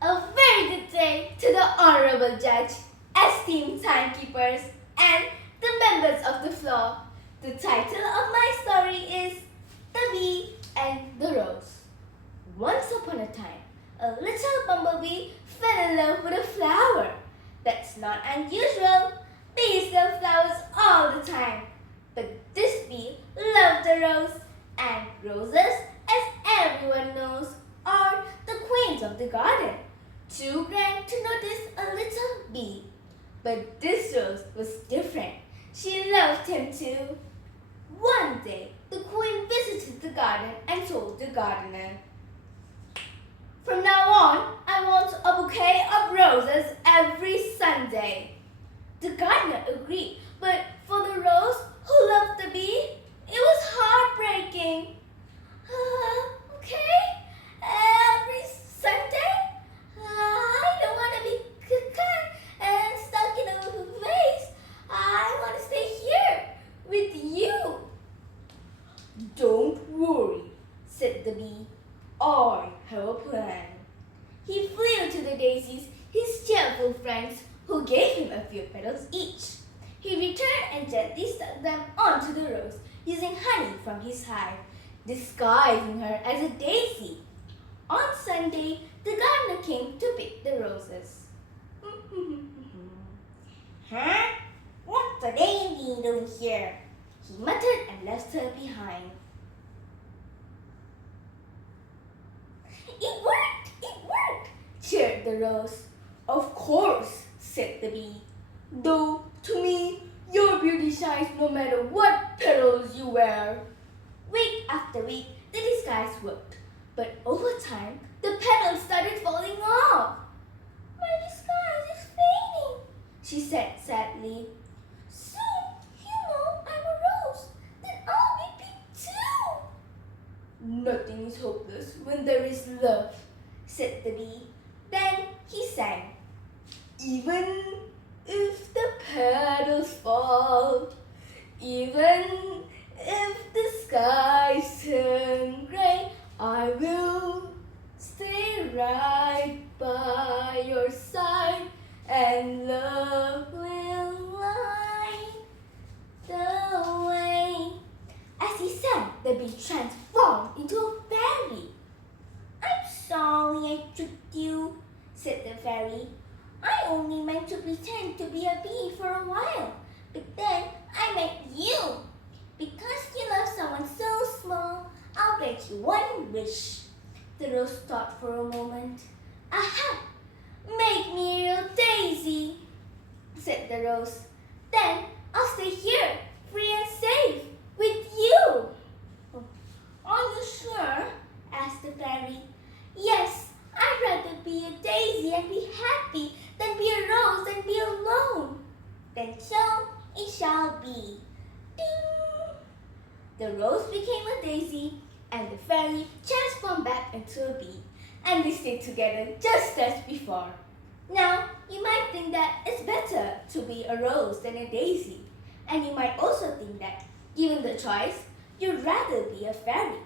A very good day to the Honorable Judge, esteemed timekeepers, and the members of the floor. The title of my story is The Bee and the Rose. Once upon a time, a little bumblebee fell in love with a flower. That's not unusual. Bees love flowers all the time. But this bee loved a rose, and roses, as everyone knows, are the queens of the garden. Too grand to notice a little bee. But this rose was different. She loved him too. One day, the queen visited the garden and told the gardener, "From now on, I want a bouquet of roses every Sunday." The gardener agreed, but for the rose who loved the bee, it was heartbreaking. Okay, every Sunday? I don't want to be cut and stuck in a vase. I want to stay here with you. "Don't worry," said the bee. "I have a plan." He flew to the daisies, his cheerful friends, who gave him a few petals each. He returned and gently stuck them onto the rose, using honey from his hive, disguising her as a daisy. On Sunday, the gardener came to pick the roses. "Huh? What's a daisy doing here?" he muttered and left her behind. "It worked! It worked!" cheered the rose. "Of course," said the bee. "Though, to me, your beauty shines no matter what petals you wear." Week after week, the disguise worked. But over time, the petals started falling off. "My disguise is fading," she said sadly. "Soon, I'm a rose. Then I'll be pink too." "Nothing is hopeless when there is love," said the bee. Then he sang, "Even if the petals fall, even if the skies turn gray, I will stay right by your side, and love will light the way." As he sang, the bee transformed into a fairy. "I'm sorry I tricked you," said the fairy. "I only meant to pretend to be a bee for a while, but then I met you. Because you love someone so small, I'll grant you one wish." The rose thought for a moment. "Aha! Make me a real daisy," said the rose. "Then I'll stay here, free and safe, with you." "Are you sure?" asked the fairy. "Yes, I'd rather be a daisy and be happy than be a rose and be alone." "Then so it shall be." Ding! The rose became a daisy, and the fairy transformed back into a bee, and they stayed together just as before. Now, you might think that it's better to be a rose than a daisy, and you might also think that, given the choice, you'd rather be a fairy.